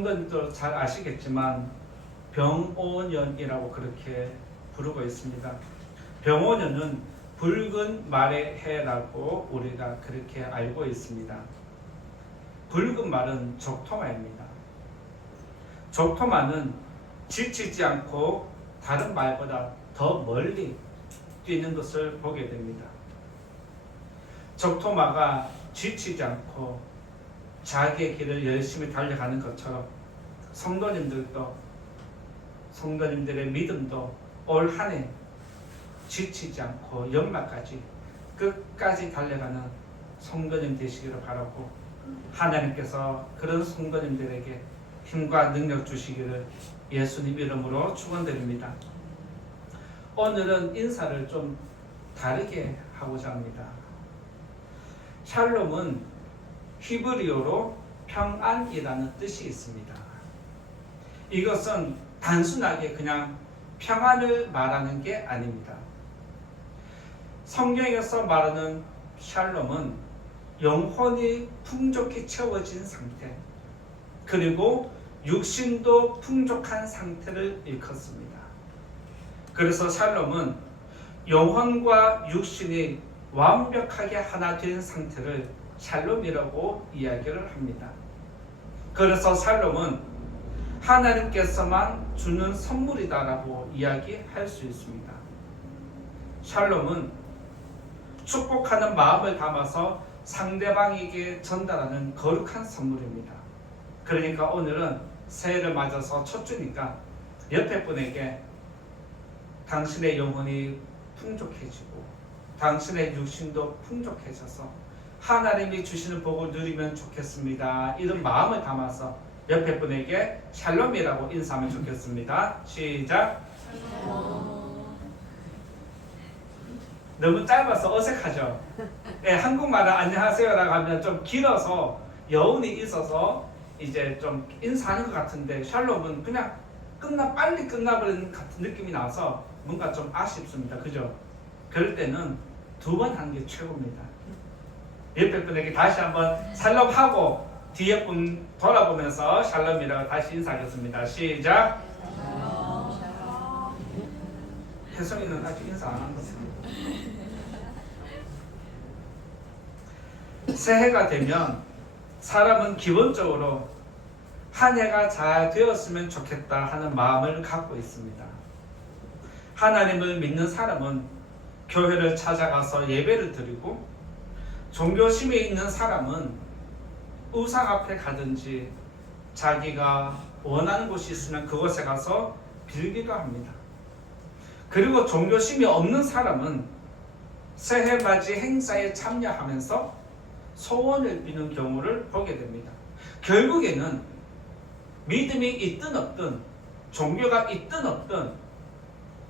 성도님도 잘 아시겠지만 병오년이라고 그렇게 부르고 있습니다. 병오년은 붉은 말의 해라고 우리가 그렇게 알고 있습니다. 붉은 말은 적토마입니다. 적토마는 지치지 않고 다른 말보다 더 멀리 뛰는 것을 보게 됩니다. 적토마가 지치지 않고 자기의 길을 열심히 달려가는 것처럼 성도님들의 믿음도 올 한 해 지치지 않고 연말까지 끝까지 달려가는 성도님 되시기를 바라고, 하나님께서 그런 성도님들에게 힘과 능력 주시기를 예수님 이름으로 축원드립니다. 오늘은 인사를 좀 다르게 하고자 합니다. 샬롬은 히브리어로 평안이라는 뜻이 있습니다. 이것은 단순하게 그냥 평안을 말하는 게 아닙니다. 성경에서 말하는 샬롬은 영혼이 풍족히 채워진 상태, 그리고 육신도 풍족한 상태를 일컫습니다. 그래서 샬롬은 영혼과 육신이 완벽하게 하나 된 상태를 샬롬이라고 이야기를 합니다. 그래서 샬롬은 하나님께서만 주는 선물이다라고 이야기할 수 있습니다. 샬롬은 축복하는 마음을 담아서 상대방에게 전달하는 거룩한 선물입니다. 그러니까 오늘은 새해를 맞아서 첫 주니까 옆에 분에게 당신의 영혼이 풍족해지고 당신의 육신도 풍족해져서 하나님이 주시는 복을 누리면 좋겠습니다, 이런 마음을 담아서 옆에 분에게 샬롬이라고 인사하면 좋겠습니다. 시작. 너무 짧아서 어색하죠? 예, 한국말은 안녕하세요라고 하면 좀 길어서 여운이 있어서 이제 좀 인사하는 것 같은데, 샬롬은 그냥 빨리 끝나버리는 같은 느낌이 나서 뭔가 좀 아쉽습니다. 그죠? 그럴 때는 2번 하는 게 최고입니다. 옆에 분에게 다시 한번 샬롬하고 뒤에 분 돌아보면서 샬롬이라고 다시 인사하겠습니다. 시작. 혜성이는 아직 인사 안 한 것 같습니다. 새해가 되면 사람은 기본적으로 한 해가 잘 되었으면 좋겠다 하는 마음을 갖고 있습니다. 하나님을 믿는 사람은 교회를 찾아가서 예배를 드리고, 종교심에 있는 사람은 우상 앞에 가든지 자기가 원하는 곳이 있으면 그곳에 가서 빌기도 합니다. 그리고 종교심이 없는 사람은 새해 맞이 행사에 참여하면서 소원을 비는 경우를 보게 됩니다. 결국에는 믿음이 있든 없든, 종교가 있든 없든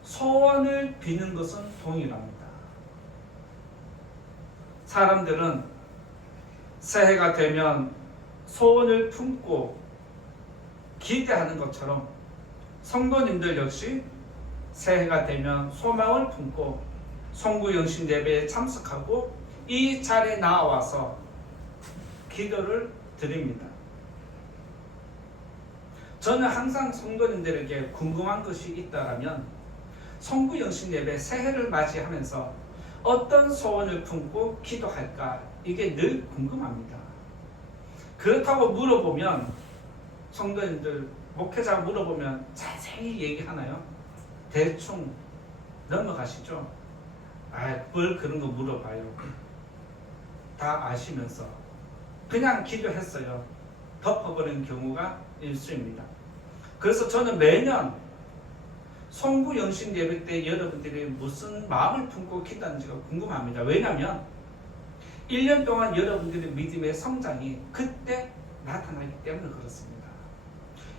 소원을 비는 것은 동일합니다. 사람들은 새해가 되면 소원을 품고 기대하는 것처럼 성도님들 역시 새해가 되면 소망을 품고 송구영신 예배에 참석하고 이 자리에 나와서 기도를 드립니다. 저는 항상 성도님들에게 궁금한 것이 있다면 송구영신 예배 새해를 맞이하면서 어떤 소원을 품고 기도할까, 이게 늘 궁금합니다. 그렇다고 물어보면, 성도님들 목회자가 물어보면 자세히 얘기하나요? 대충 넘어가시죠? 뭘 그런 거 물어봐요. 다 아시면서 그냥 기도했어요. 덮어버리는 경우가 일수입니다. 그래서 저는 매년 송구영신 예배 때 여러분들이 무슨 마음을 품고 기도하는지가 궁금합니다. 왜냐하면 1년 동안 여러분들의 믿음의 성장이 그때 나타나기 때문에 그렇습니다.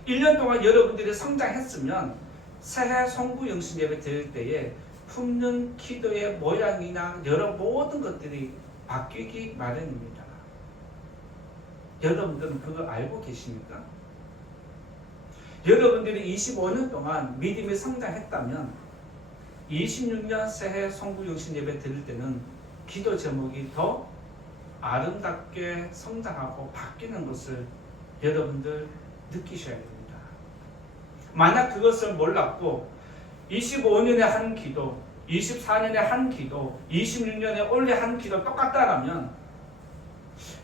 1년 동안 여러분들이 성장했으면 새해 송구영신 예배 드릴 때에 품는 기도의 모양이나 여러 모든 것들이 바뀌기 마련입니다. 여러분들은 그거 알고 계십니까? 여러분들이 25년 동안 믿음이 성장했다면 26년 새해 송구영신 예배 드릴 때는 기도 제목이 더 아름답게 성장하고 바뀌는 것을 여러분들 느끼셔야 됩니다. 만약 그것을 몰랐고 25년에 한 기도, 24년에 한 기도, 26년에 올해 한 기도 똑같다라면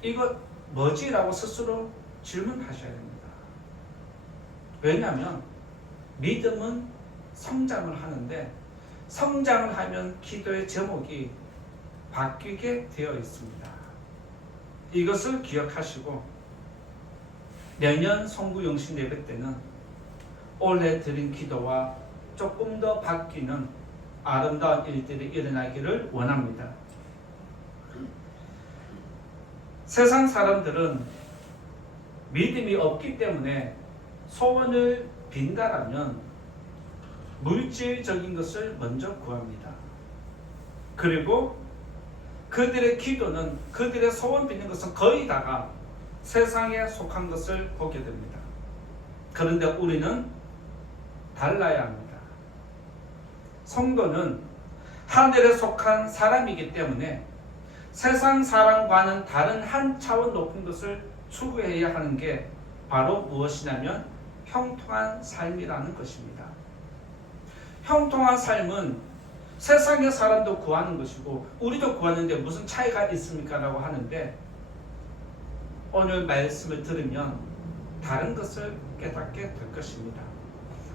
이거 뭐지라고 스스로 질문하셔야 됩니다. 왜냐하면 믿음은 성장을 하는데 성장을 하면 기도의 제목이 바뀌게 되어 있습니다. 이것을 기억하시고 내년 송구영신 예배 때는 올해 드린 기도와 조금 더 바뀌는 아름다운 일들이 일어나기를 원합니다. 세상 사람들은 믿음이 없기 때문에 소원을 빈다라면 물질적인 것을 먼저 구합니다. 그리고 그들의 기도는, 그들의 소원 빈는 것은 거의 다가 세상에 속한 것을 보게 됩니다. 그런데 우리는 달라야 합니다. 성도는 하늘에 속한 사람이기 때문에 세상 사람과는 다른 한 차원 높은 것을 추구해야 하는 게 바로 무엇이냐면 형통한 삶이라는 것입니다. 형통한 삶은 세상의 사람도 구하는 것이고 우리도 구하는데 무슨 차이가 있습니까? 라고 하는데 오늘 말씀을 들으면 다른 것을 깨닫게 될 것입니다.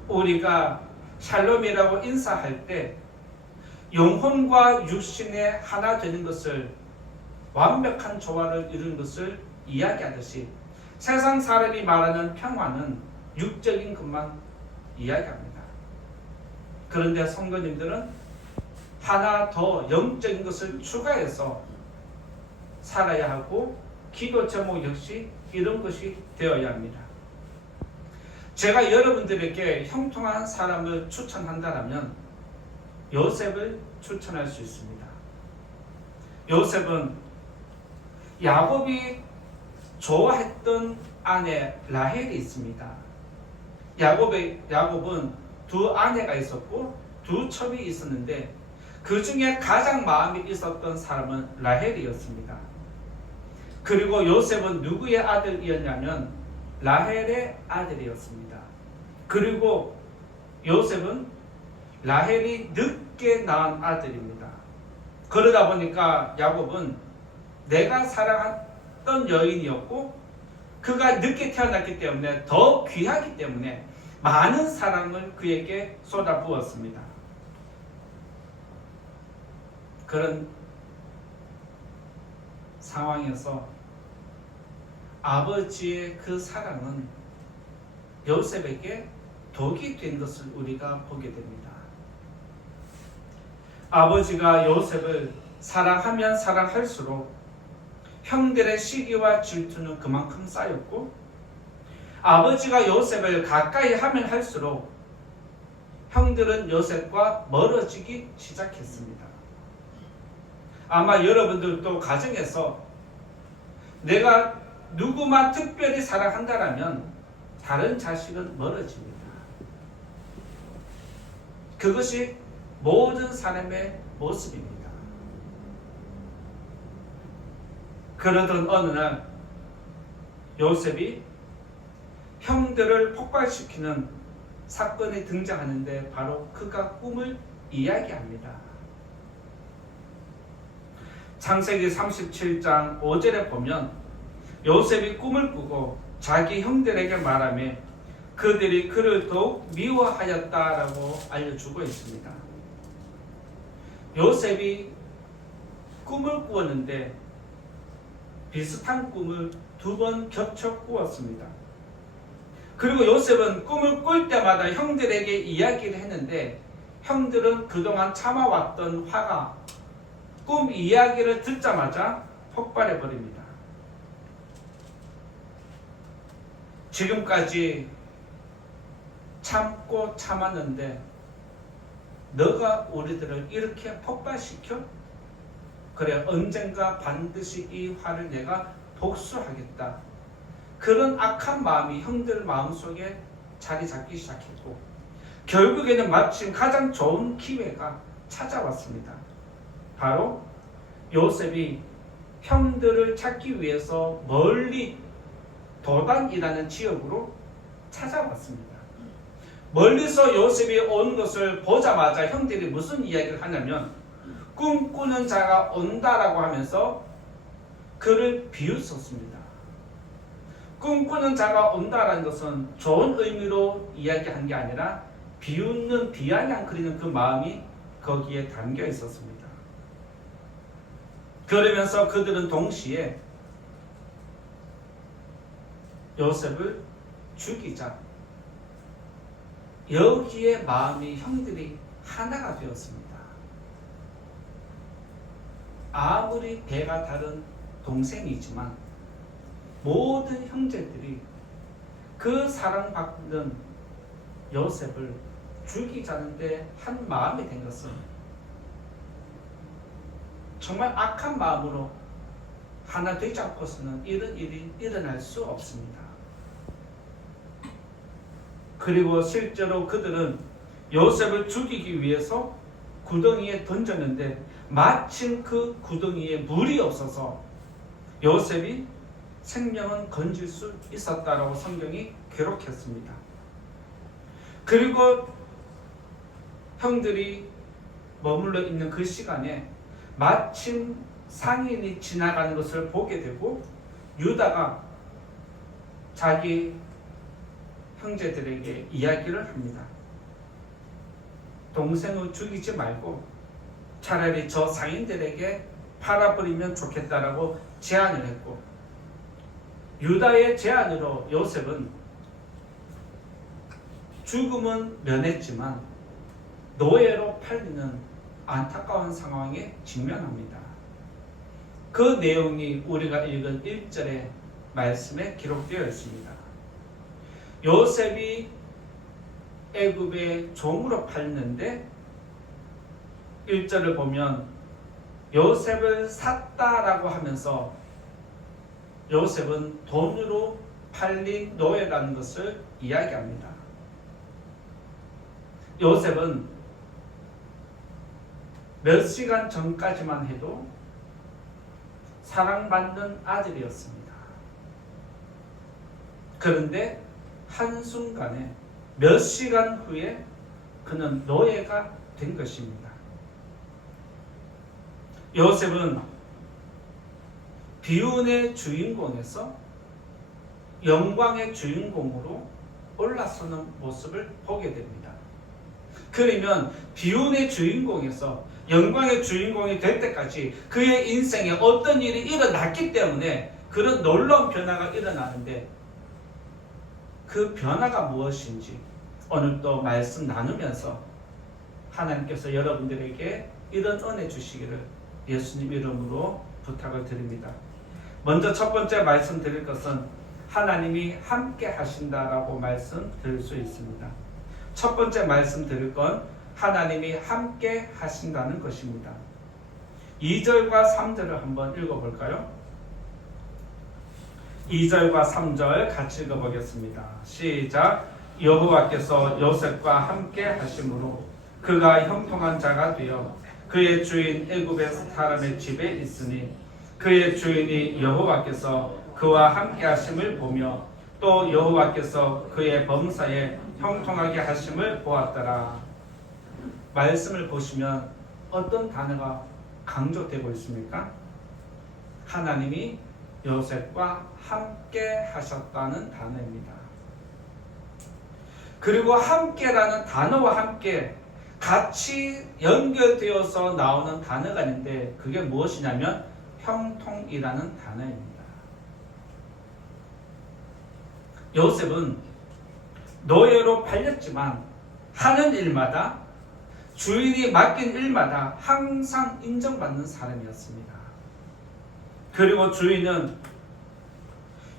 우리가 샬롬이라고 인사할 때 영혼과 육신의 하나 되는 것을, 완벽한 조화를 이루는 것을 이야기하듯이 세상 사람이 말하는 평화는 육적인 것만 이야기합니다. 그런데 성도님들은 하나 더 영적인 것을 추가해서 살아야 하고 기도 제목 역시 이런 것이 되어야 합니다. 제가 여러분들에게 형통한 사람을 추천한다면 요셉을 추천할 수 있습니다. 요셉은 야곱이 좋아했던 아내 라헬이 있습니다. 야곱은 두 아내가 있었고 두 첩이 있었는데 그 중에 가장 마음이 있었던 사람은 라헬이었습니다. 그리고 요셉은 누구의 아들이었냐면 라헬의 아들이었습니다. 그리고 요셉은 라헬이 늦게 낳은 아들입니다. 그러다 보니까 야곱은 내가 사랑했던 여인이었고 그가 늦게 태어났기 때문에 더 귀하기 때문에 많은 사랑을 그에게 쏟아부었습니다. 그런 상황에서 아버지의 그 사랑은 요셉에게 독이 된 것을 우리가 보게 됩니다. 아버지가 요셉을 사랑하면 사랑할수록 형들의 시기와 질투는 그만큼 쌓였고 아버지가 요셉을 가까이 하면 할수록 형들은 요셉과 멀어지기 시작했습니다. 아마 여러분들도 가정에서 내가 누구만 특별히 사랑한다라면 다른 자식은 멀어집니다. 그것이 모든 사람의 모습입니다. 그러던 어느 날 요셉이 형들을 폭발시키는 사건이 등장하는데 바로 그가 꿈을 이야기합니다. 창세기 37장 5절에 보면 요셉이 꿈을 꾸고 자기 형들에게 말하며 그들이 그를 더욱 미워하였다라고 알려주고 있습니다. 요셉이 꿈을 꾸었는데 비슷한 꿈을 2번 겹쳐 꾸었습니다. 그리고 요셉은 꿈을 꿀 때마다 형들에게 이야기를 했는데 형들은 그동안 참아왔던 화가 꿈 이야기를 듣자마자 폭발해 버립니다. 지금까지 참고 참았는데 너가 우리들을 이렇게 폭발시켜? 그래, 언젠가 반드시 이 화를 내가 복수하겠다. 그런 악한 마음이 형들 마음속에 자리 잡기 시작했고 결국에는 마침 가장 좋은 기회가 찾아왔습니다. 바로 요셉이 형들을 찾기 위해서 멀리 도단이라는 지역으로 찾아왔습니다. 멀리서 요셉이 온 것을 보자마자 형들이 무슨 이야기를 하냐면 꿈꾸는 자가 온다라고 하면서 그를 비웃었습니다. 꿈꾸는 자가 온다라는 것은 좋은 의미로 이야기한 게 아니라 비웃는, 비아냥거리는 그 마음이 거기에 담겨 있었습니다. 그러면서 그들은 동시에 요셉을 죽이자, 여기에 마음이 형들이 하나가 되었습니다. 아무리 배가 다른 동생이지만 모든 형제들이 그 사랑받는 요셉을 죽이자는데 한 마음이 된 것은 정말 악한 마음으로 하나 되지 않고서는 이런 일이 일어날 수 없습니다. 그리고 실제로 그들은 요셉을 죽이기 위해서 구덩이에 던졌는데 마침 그 구덩이에 물이 없어서 요셉이 생명은 건질 수 있었다라고 성경이 기록했습니다. 그리고 형들이 머물러 있는 그 시간에 마침 상인이 지나가는 것을 보게 되고 유다가 자기 형제들에게 이야기를 합니다. 동생을 죽이지 말고 차라리 저 상인들에게 팔아버리면 좋겠다라고 제안을 했고, 유다의 제안으로 요셉은 죽음은 면했지만 노예로 팔리는 안타까운 상황에 직면합니다. 그 내용이 우리가 읽은 1절의 말씀에 기록되어 있습니다. 요셉이 애굽의 종으로 팔렸는데 1절을 보면 요셉을 샀다라고 하면서 요셉은 돈으로 팔린 노예라는 것을 이야기합니다. 요셉은 몇 시간 전까지만 해도 사랑받는 아들이었습니다. 그런데 한순간에 몇 시간 후에 그는 노예가 된 것입니다. 요셉은 비운의 주인공에서 영광의 주인공으로 올라서는 모습을 보게 됩니다. 그러면 비운의 주인공에서 영광의 주인공이 될 때까지 그의 인생에 어떤 일이 일어났기 때문에 그런 놀라운 변화가 일어나는데, 그 변화가 무엇인지 오늘 또 말씀 나누면서 하나님께서 여러분들에게 이런 은혜 주시기를 예수님 이름으로 부탁을 드립니다. 먼저 첫 번째 말씀드릴 것은 하나님이 함께 하신다라고 말씀드릴 수 있습니다. 첫 번째 말씀드릴 건 하나님이 함께 하신다는 것입니다. 2절과 3절을 한번 읽어볼까요? 2절과 3절 같이 읽어보겠습니다. 시작. 여호와께서 요셉과 함께 하심으로 그가 형통한 자가 되어 그의 주인 애굽의 사람의 집에 있으니 그의 주인이 여호와께서 그와 함께 하심을 보며 또 여호와께서 그의 범사에 형통하게 하심을 보았더라. 말씀을 보시면 어떤 단어가 강조되고 있습니까? 하나님이 요셉과 함께 하셨다는 단어입니다. 그리고 함께라는 단어와 함께 같이 연결되어서 나오는 단어가 있는데 그게 무엇이냐면 형통이라는 단어입니다. 요셉은 노예로 팔렸지만 하는 일마다 주인이 맡긴 일마다 항상 인정받는 사람이었습니다. 그리고 주인은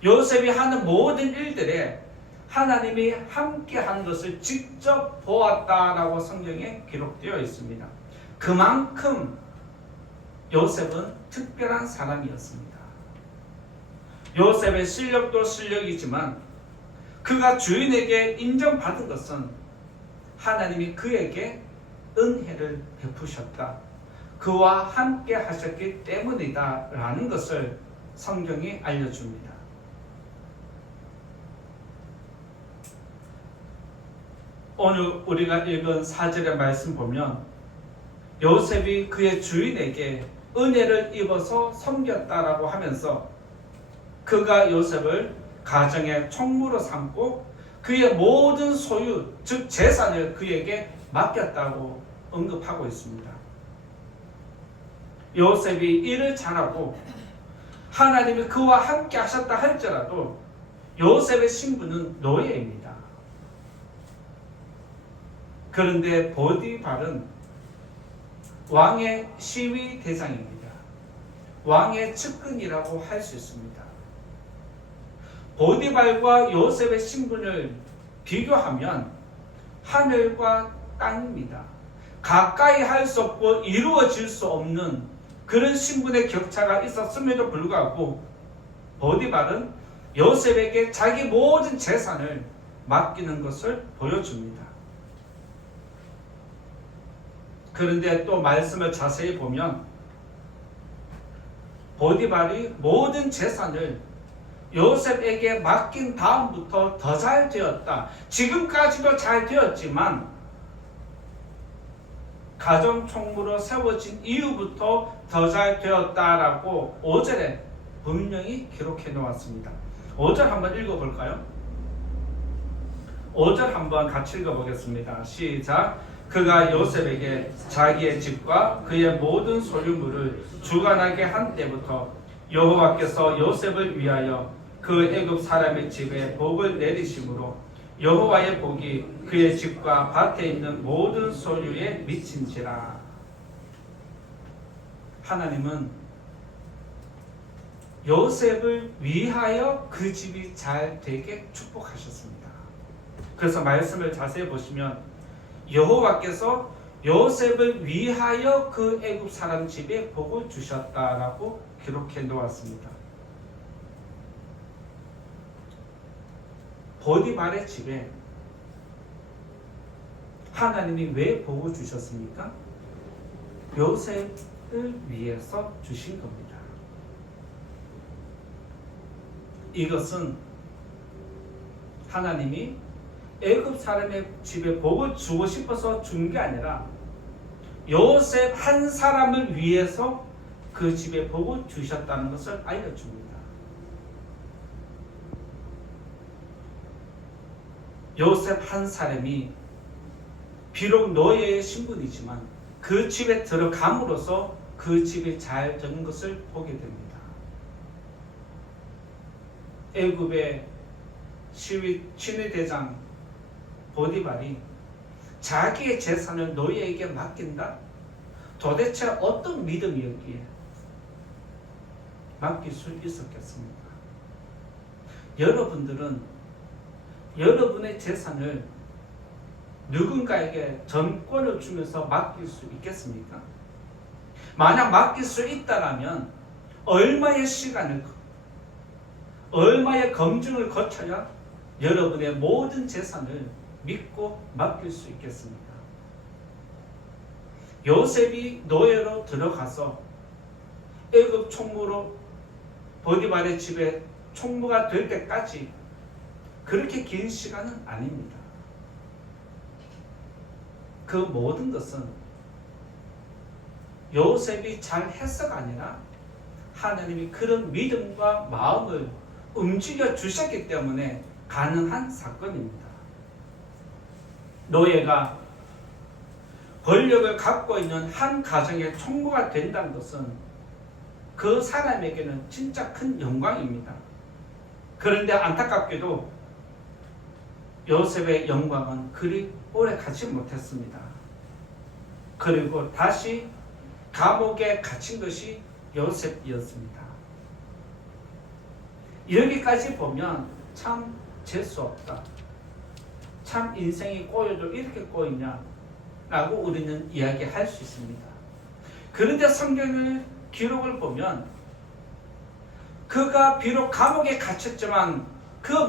요셉이 하는 모든 일들에 하나님이 함께 하는 것을 직접 보았다라고 성경에 기록되어 있습니다. 그만큼 요셉은 특별한 사람이었습니다. 요셉의 실력도 실력이지만 그가 주인에게 인정받은 것은 하나님이 그에게 은혜를 베푸셨다, 그와 함께 하셨기 때문이다 라는 것을 성경이 알려줍니다. 오늘 우리가 읽은 4절의 말씀 보면 요셉이 그의 주인에게 은혜를 입어서 섬겼다라고 하면서 그가 요셉을 가정의 총무로 삼고 그의 모든 소유, 즉 재산을 그에게 맡겼다고 언급하고 있습니다. 요셉이 일을 잘하고 하나님이 그와 함께 하셨다 할지라도 요셉의 신분은 노예입니다. 그런데 보디발은 왕의 시위 대장입니다. 왕의 측근이라고 할 수 있습니다. 보디발과 요셉의 신분을 비교하면 하늘과 땅입니다. 가까이 할 수 없고 이루어질 수 없는 그런 신분의 격차가 있었음에도 불구하고 보디발은 요셉에게 자기 모든 재산을 맡기는 것을 보여줍니다. 그런데 또 말씀을 자세히 보면 보디발이 모든 재산을 요셉에게 맡긴 다음부터 더 잘 되었다. 지금까지도 잘 되었지만 가정 총무로 세워진 이후부터 더 잘 되었다라고 5절에 분명히 기록해 놓았습니다. 5절 한번 읽어볼까요? 5절 한번 같이 읽어보겠습니다. 시작. 그가 요셉에게 자기의 집과 그의 모든 소유물을 주관하게 한 때부터 여호와께서 요셉을 위하여 그 애굽 사람의 집에 복을 내리심으로 여호와의 복이 그의 집과 밭에 있는 모든 소유에 미친지라. 하나님은 요셉을 위하여 그 집이 잘 되게 축복하셨습니다. 그래서 말씀을 자세히 보시면 여호와께서 요셉을 위하여 그 애굽 사람 집에 복을 주셨다라고 기록해 놓았습니다. 보디발의 집에 하나님이 왜 복을 주셨습니까? 요셉을 위해서 주신 겁니다. 이것은 하나님이 애굽 사람의 집에 복을 주고 싶어서 준 게 아니라 요셉 한 사람을 위해서 그 집에 복을 주셨다는 것을 알려줍니다. 요셉 한 사람이 비록 노예의 신분이지만 그 집에 들어감으로써 그 집이 잘 되는 것을 보게 됩니다. 애굽의 친위대장 보디발이 자기의 재산을 노예에게 맡긴다? 도대체 어떤 믿음이었기에 맡길 수 있었겠습니까? 여러분들은 여러분의 재산을 누군가에게 전권을 주면서 맡길 수 있겠습니까? 만약 맡길 수 있다면 얼마의 시간을, 얼마의 검증을 거쳐야 여러분의 모든 재산을 믿고 맡길 수 있겠습니까? 요셉이 노예로 들어가서 애굽 총무로 보디발의 집에 총무가 될 때까지 그렇게 긴 시간은 아닙니다. 그 모든 것은 요셉이 잘 해서가 아니라 하나님이 그런 믿음과 마음을 움직여 주셨기 때문에 가능한 사건입니다. 노예가 권력을 갖고 있는 한 가정의 총무가 된다는 것은 그 사람에게는 진짜 큰 영광입니다. 그런데 안타깝게도 요셉의 영광은 그리 오래 가지 못했습니다. 그리고 다시 감옥에 갇힌 것이 요셉이었습니다. 여기까지 보면 참 재수없다. 참 인생이 꼬여도 이렇게 꼬이냐 라고 우리는 이야기할 수 있습니다. 그런데 성경의 기록을 보면 그가 비록 감옥에 갇혔지만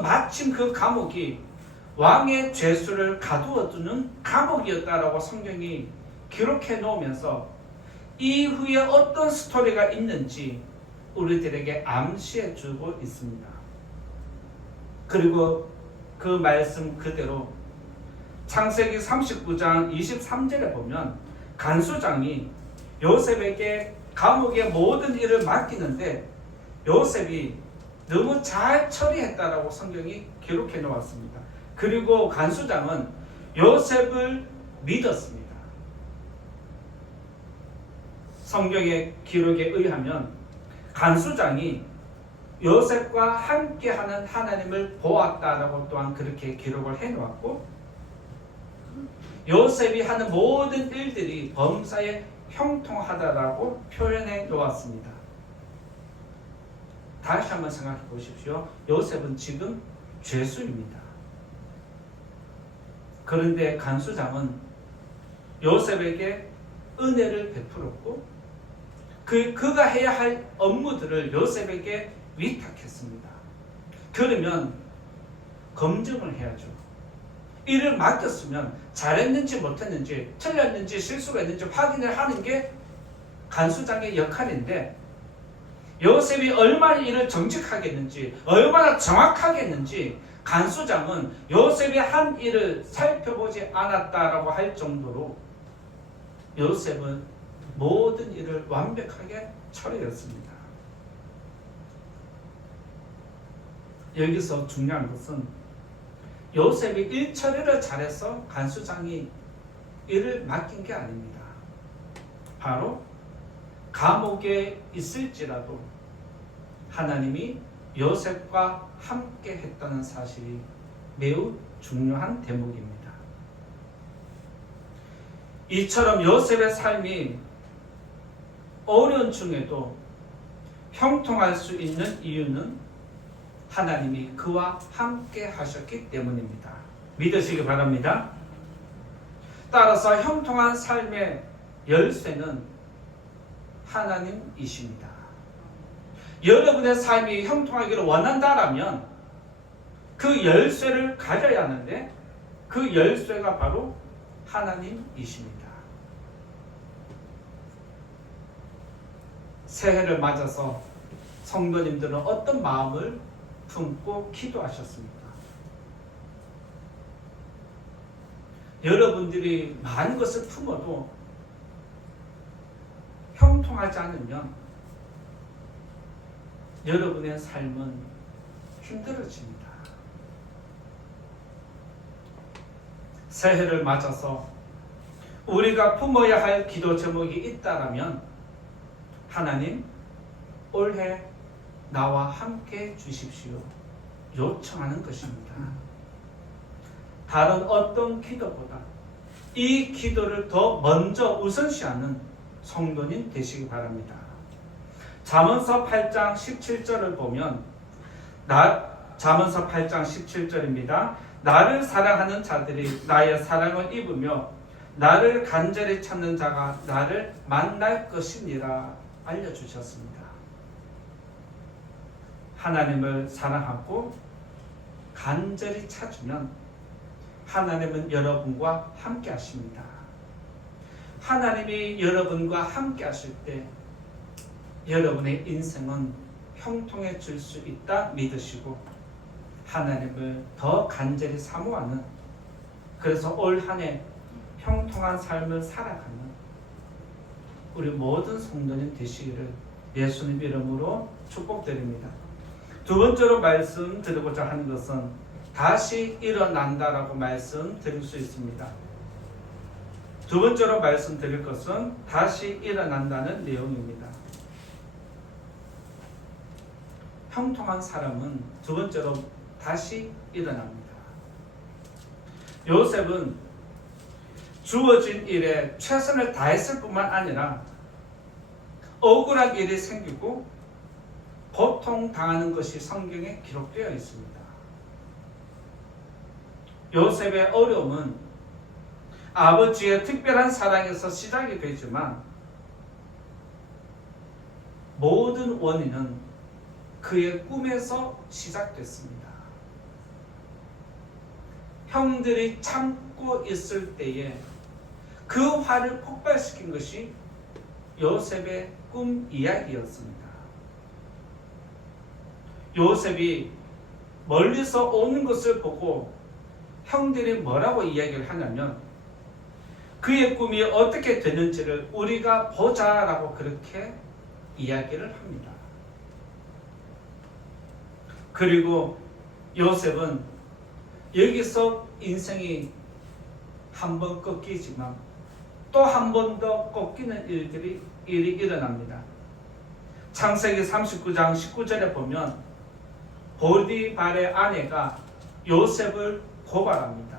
마침 그 감옥이 왕의 죄수를 가두어두는 감옥이었다라고 성경이 기록해 놓으면서 이후에 어떤 스토리가 있는지 우리들에게 암시해 주고 있습니다. 그리고 그 말씀 그대로 창세기 39장 23절에 보면 간수장이 요셉에게 감옥의 모든 일을 맡기는데 요셉이 너무 잘 처리했다라고 성경이 기록해 놓았습니다. 그리고 간수장은 요셉을 믿었습니다. 성경의 기록에 의하면 간수장이 요셉과 함께하는 하나님을 보았다라고 또한 그렇게 기록을 해 놓았고, 요셉이 하는 모든 일들이 범사에 형통하다라고 표현해 놓았습니다. 다시 한번 생각해 보십시오. 요셉은 지금 죄수입니다. 그런데 간수장은 요셉에게 은혜를 베풀었고 그가 해야 할 업무들을 요셉에게 위탁했습니다. 그러면 검증을 해야죠. 일을 맡겼으면 잘했는지 못했는지, 틀렸는지 실수가 있는지 확인을 하는 게 간수장의 역할인데, 요셉이 얼마나 일을 정직하게 했는지, 얼마나 정확하게 했는지 간수장은 요셉이 한 일을 살펴보지 않았다라고 할 정도로 요셉은 모든 일을 완벽하게 처리했습니다. 여기서 중요한 것은 요셉이 일 처리를 잘해서 간수장이 일을 맡긴 게 아닙니다. 바로 감옥에 있을지라도 하나님이 요셉과 함께 했다는 사실이 매우 중요한 대목입니다. 이처럼 요셉의 삶이 어려운 중에도 형통할 수 있는 이유는 하나님이 그와 함께 하셨기 때문입니다. 믿으시기 바랍니다. 따라서 형통한 삶의 열쇠는 하나님이십니다. 여러분의 삶이 형통하기를 원한다라면 그 열쇠를 가져야 하는데 그 열쇠가 바로 하나님이십니다. 새해를 맞아서 성도님들은 어떤 마음을 품고 기도하셨습니까? 여러분들이 많은 것을 품어도 형통하지 않으면 여러분의 삶은 힘들어집니다. 새해를 맞아서 우리가 품어야 할 기도 제목이 있다라면 하나님, 올해 나와 함께 주십시오. 요청하는 것입니다. 다른 어떤 기도보다 이 기도를 더 먼저 우선시하는 성도님 되시기 바랍니다. 잠언서 8장 17절을 보면 잠언서 8장 17절입니다. 나를 사랑하는 자들이 나의 사랑을 입으며 나를 간절히 찾는 자가 나를 만날 것이니라 알려주셨습니다. 하나님을 사랑하고 간절히 찾으면 하나님은 여러분과 함께 하십니다. 하나님이 여러분과 함께 하실 때 여러분의 인생은 형통해질 수 있다 믿으시고 하나님을 더 간절히 사모하는, 그래서 올 한 해 형통한 삶을 살아가는 우리 모든 성도님 되시기를 예수님 이름으로 축복드립니다. 두 번째로 말씀드리고자 하는 것은 다시 일어난다라고 말씀드릴 수 있습니다. 두 번째로 말씀드릴 것은 다시 일어난다는 내용입니다. 형통한 사람은 두 번째로 다시 일어납니다. 요셉은 주어진 일에 최선을 다했을 뿐만 아니라 억울한 일이 생기고 고통당하는 것이 성경에 기록되어 있습니다. 요셉의 어려움은 아버지의 특별한 사랑에서 시작이 되지만 모든 원인은 그의 꿈에서 시작됐습니다. 형들이 참고 있을 때에 그 화를 폭발시킨 것이 요셉의 꿈 이야기였습니다. 요셉이 멀리서 오는 것을 보고 형들이 뭐라고 이야기를 하냐면 그의 꿈이 어떻게 되는지를 우리가 보자라고 그렇게 이야기를 합니다. 그리고 요셉은 여기서 인생이 한 번 꺾이지만 또 한 번 더 꺾이는 일이 일어납니다. 창세기 39장 19절에 보면 보디발의 아내가 요셉을 고발합니다.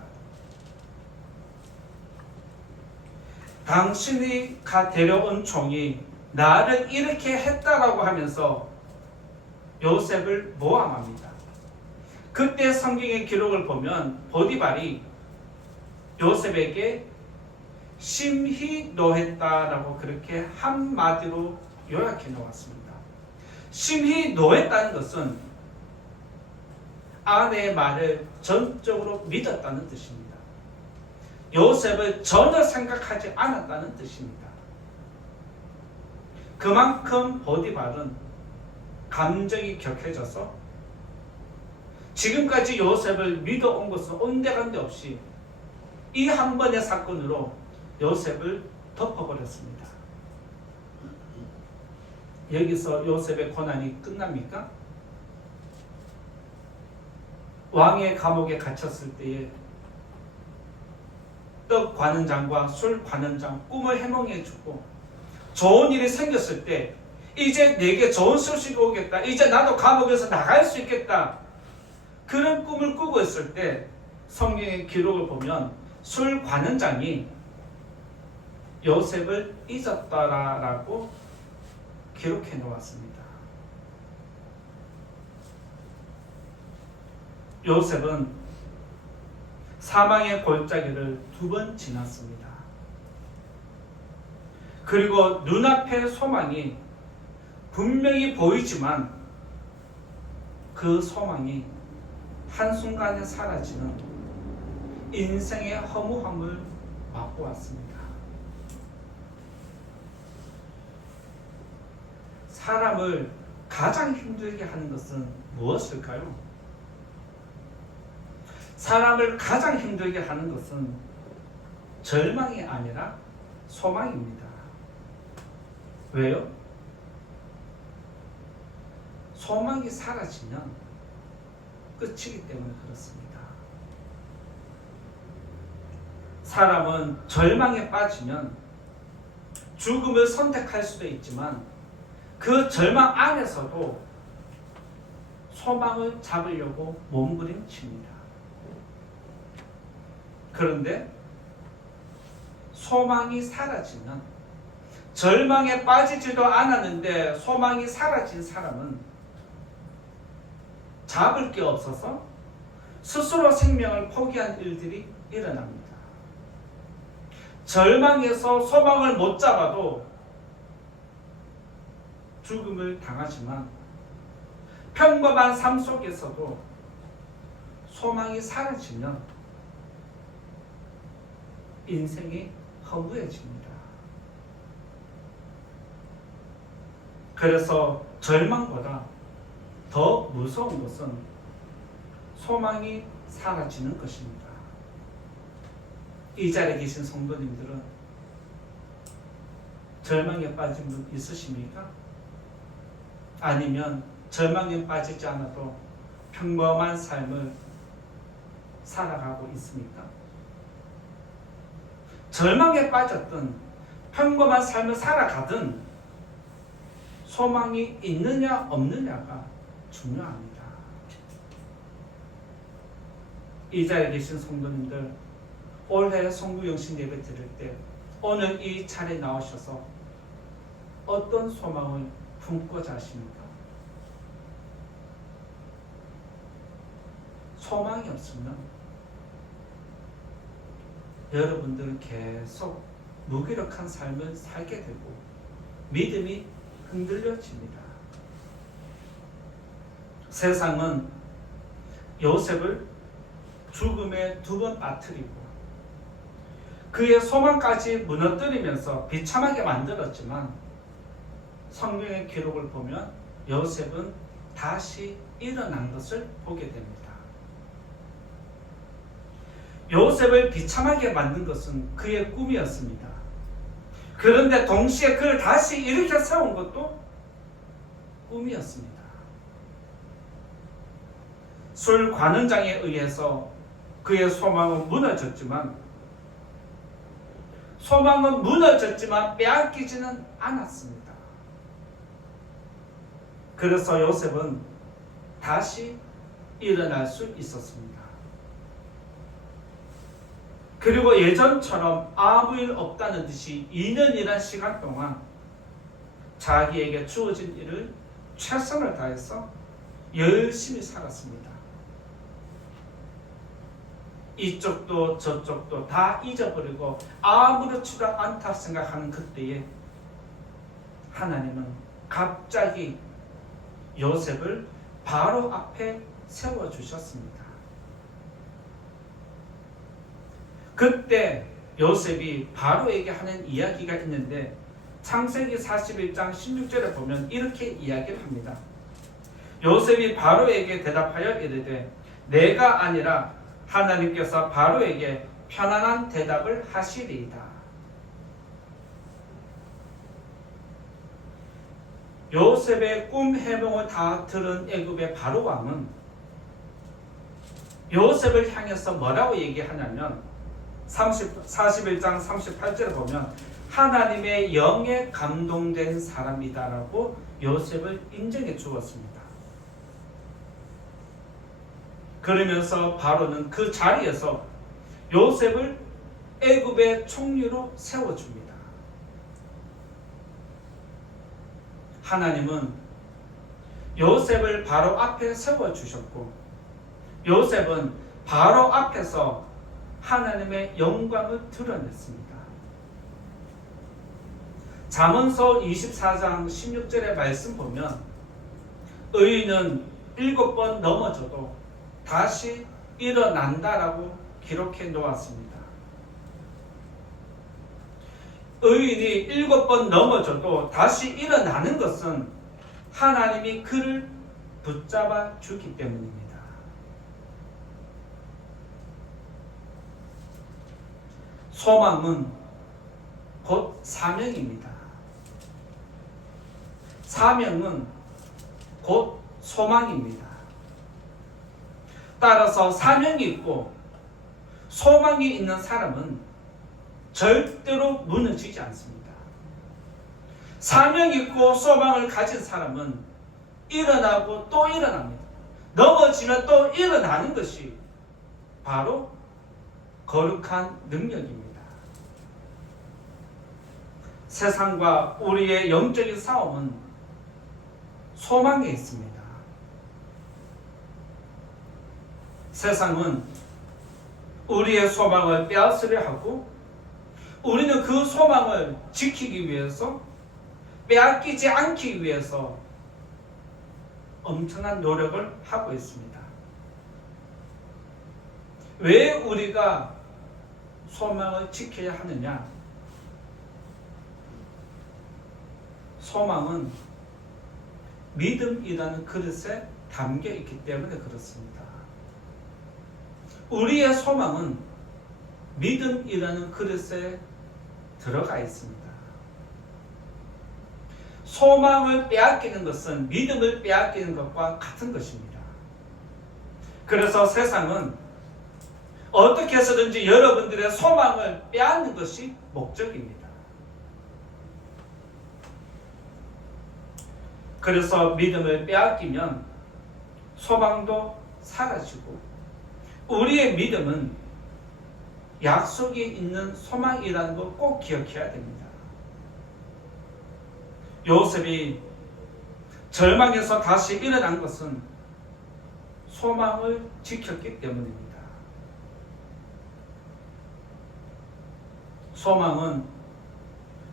당신이 데려온 종이 나를 이렇게 했다라고 하면서 요셉을 모함합니다. 그때 성경의 기록을 보면 보디발이 요셉에게 심히 노했다라고 그렇게 한마디로 요약해 놓았습니다. 심히 노했다는 것은 아내의 말을 전적으로 믿었다는 뜻입니다. 요셉을 전혀 생각하지 않았다는 뜻입니다. 그만큼 보디발은 감정이 격해져서 지금까지 요셉을 믿어온 것은 온데간데 없이 이 한 번의 사건으로 요셉을 덮어버렸습니다. 여기서 요셉의 고난이 끝납니까? 왕의 감옥에 갇혔을 때에 떡 관원장과 술 관원장 꿈을 해몽해주고 좋은 일이 생겼을 때 이제 내게 좋은 소식이 오겠다. 이제 나도 감옥에서 나갈 수 있겠다. 그런 꿈을 꾸고 있을 때 성경의 기록을 보면 술 관원장이 요셉을 잊었다라고 기록해 놓았습니다. 요셉은 사망의 골짜기를 2번 지났습니다. 그리고 눈앞에 소망이 분명히 보이지만 그 소망이 한순간에 사라지는 인생의 허무함을 맛보았습니다. 사람을 가장 힘들게 하는 것은 무엇일까요? 사람을 가장 힘들게 하는 것은 절망이 아니라 소망입니다. 왜요? 소망이 사라지면 끝이기 때문에 그렇습니다. 사람은 절망에 빠지면 죽음을 선택할 수도 있지만 그 절망 안에서도 소망을 잡으려고 몸부림칩니다. 그런데 소망이 사라지면 절망에 빠지지도 않았는데 소망이 사라진 사람은 잡을 게 없어서 스스로 생명을 포기한 일들이 일어납니다. 절망에서 소망을 못 잡아도 죽음을 당하지만 평범한 삶 속에서도 소망이 사라지면 인생이 허무해집니다. 그래서 절망보다 더 무서운 것은 소망이 사라지는 것입니다. 이 자리에 계신 성도님들은 절망에 빠진 분 있으십니까? 아니면 절망에 빠지지 않아도 평범한 삶을 살아가고 있습니까? 절망에 빠졌든 평범한 삶을 살아가든 소망이 있느냐 없느냐가 중요합니다. 이 자리에 계신 성도님들, 올해 송구영신 예배 드릴 때 오늘 이 자리에 나오셔서 어떤 소망을 품고자 하십니까? 소망이 없으면 여러분들은 계속 무기력한 삶을 살게 되고 믿음이 흔들려집니다. 세상은 요셉을 죽음에 2번 빠뜨리고 그의 소망까지 무너뜨리면서 비참하게 만들었지만 성경의 기록을 보면 요셉은 다시 일어난 것을 보게 됩니다. 요셉을 비참하게 만든 것은 그의 꿈이었습니다. 그런데 동시에 그를 다시 일으켜 세운 것도 꿈이었습니다. 술 관원장에 의해서 그의 소망은 무너졌지만 빼앗기지는 않았습니다. 그래서 요셉은 다시 일어날 수 있었습니다. 그리고 예전처럼 아무 일 없다는 듯이 2년이라는 시간 동안 자기에게 주어진 일을 최선을 다해서 열심히 살았습니다. 이쪽도 저쪽도 다 잊어버리고 아무렇지도 않다 생각하는 그때에 하나님은 갑자기 요셉을 바로 앞에 세워주셨습니다. 그때 요셉이 바로에게 하는 이야기가 있는데 창세기 41장 16절에 보면 이렇게 이야기를 합니다. 요셉이 바로에게 대답하여 이르되 내가 아니라 하나님께서 바로에게 편안한 대답을 하시리이다. 요셉의 꿈 해몽을 다 들은 애굽의 바로 왕은 요셉을 향해서 뭐라고 얘기하냐면 41장 38절에 보면 하나님의 영에 감동된 사람이다라고 요셉을 인정해 주었습니다. 그러면서 바로는 그 자리에서 요셉을 애굽의 총리로 세워줍니다. 하나님은 요셉을 바로 앞에 세워주셨고 요셉은 바로 앞에서 하나님의 영광을 드러냈습니다. 잠언서 24장 16절의 말씀 보면 의인은 7번 넘어져도 다시 일어난다라고 기록해 놓았습니다. 의인이 7번 넘어져도 다시 일어나는 것은 하나님이 그를 붙잡아 주기 때문입니다. 소망은 곧 사명입니다. 사명은 곧 소망입니다. 따라서 사명이 있고 소망이 있는 사람은 절대로 무너지지 않습니다. 사명이 있고 소망을 가진 사람은 일어나고 또 일어납니다. 넘어지면 또 일어나는 것이 바로 거룩한 능력입니다. 세상과 우리의 영적인 싸움은 소망에 있습니다. 세상은 우리의 소망을 빼앗으려 하고 우리는 그 소망을 지키기 위해서 빼앗기지 않기 위해서 엄청난 노력을 하고 있습니다. 왜 우리가 소망을 지켜야 하느냐? 소망은 믿음이라는 그릇에 담겨 있기 때문에 그렇습니다. 우리의 소망은 믿음이라는 그릇에 들어가 있습니다. 소망을 빼앗기는 것은 믿음을 빼앗기는 것과 같은 것입니다. 그래서 세상은 어떻게 해서든지 여러분들의 소망을 빼앗는 것이 목적입니다. 그래서 믿음을 빼앗기면 소망도 사라지고 우리의 믿음은 약속이 있는 소망이라는 걸 꼭 기억해야 됩니다. 요셉이 절망에서 다시 일어난 것은 소망을 지켰기 때문입니다. 소망은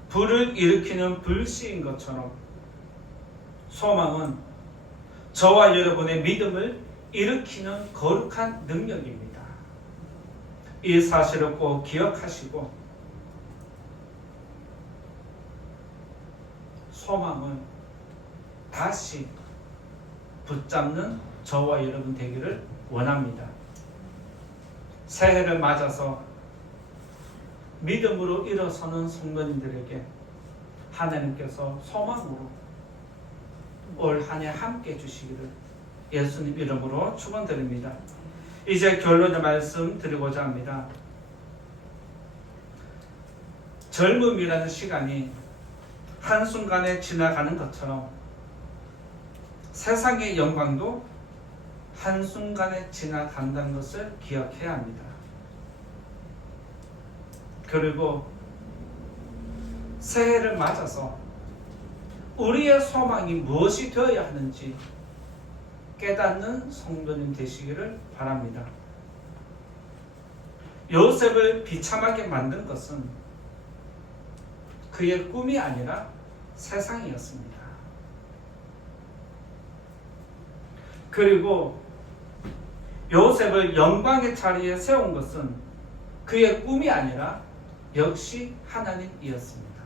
불을 일으키는 불씨인 것처럼 소망은 저와 여러분의 믿음을 일으키는 거룩한 능력입니다. 이 사실을 꼭 기억하시고 소망을 다시 붙잡는 저와 여러분 되기를 원합니다. 새해를 맞아서 믿음으로 일어서는 성도님들에게 하나님께서 소망으로 올 한 해 함께 해주시기를 예수님 이름으로 축원드립니다. 이제 결론의 말씀 드리고자 합니다. 젊음이라는 시간이 한순간에 지나가는 것처럼 세상의 영광도 한순간에 지나간다는 것을 기억해야 합니다. 그리고 새해를 맞아서 우리의 소망이 무엇이 되어야 하는지 깨닫는 성도님 되시기를 바랍니다. 요셉을 비참하게 만든 것은 그의 꿈이 아니라 세상이었습니다. 그리고 요셉을 영광의 자리에 세운 것은 그의 꿈이 아니라 역시 하나님이었습니다.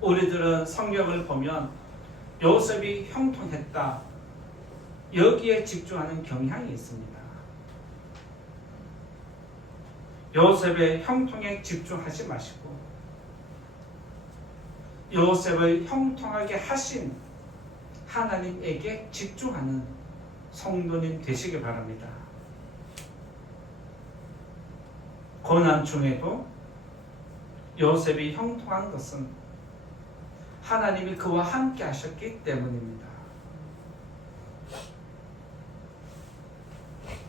우리들은 성경을 보면 요셉이 형통했다, 여기에 집중하는 경향이 있습니다. 요셉의 형통에 집중하지 마시고 요셉을 형통하게 하신 하나님에게 집중하는 성도님 되시기 바랍니다. 고난 중에도 요셉이 형통한 것은 하나님이 그와 함께 하셨기 때문입니다.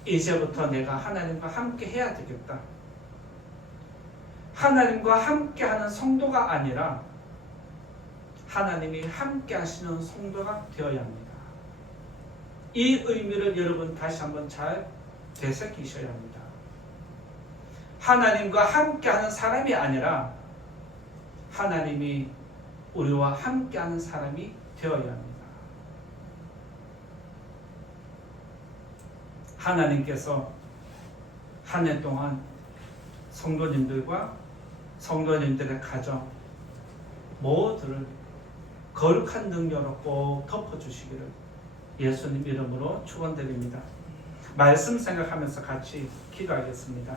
이제부터 내가 하나님과 함께 해야 되겠다. 하나님과 함께 하는 성도가 아니라 하나님이 함께 하시는 성도가 되어야 합니다. 이 의미를 여러분 다시 한번 잘 되새기셔야 합니다. 하나님과 함께 하는 사람이 아니라 하나님이 우리와 함께하는 사람이 되어야 합니다. 하나님께서 한 해 동안 성도님들과 성도님들의 가정 모두를 거룩한 능력으로 꼭 덮어주시기를 예수님 이름으로 축원드립니다. 말씀 생각하면서 같이 기도하겠습니다.